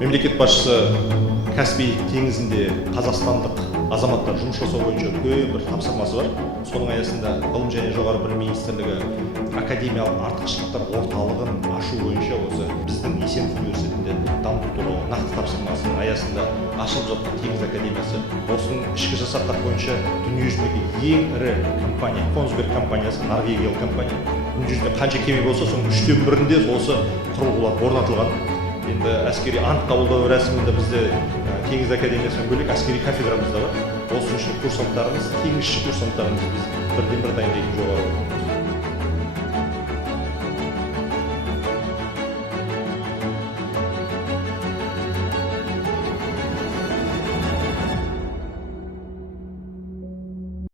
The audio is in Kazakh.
Мемлекет басшысы Каспий теңізінде қазақстандық азаматтар жұмыс жасау бойынша үлкен бір тапсырмасы бар. Соның аясында ғылым және жоғары білім министрлігі академиялық артықшылықтар орталығын ашу бойынша осы біздің Есенов университетінде дамыту туралы нақты тапсырмасының аясында ашылып жатқан теңіз академиясы. Осының ішкі жасақтар бойынша дүниежүзіндегі ең ірі компания, Kongsberg компаниясы, норвегиялық компания. Дүниежүзінде қанша кеме болса, соның 1/3-інде осы құрылғылар орнатылған. Енді әскери ант қабылдау рәсімінде бізде теңіз академиясынан бөлек әскери кафедрамыз да бар. Осы үшін курсанттарымыз, теңізші курсанттарымыз біз бірден бір дайындайтын жоғары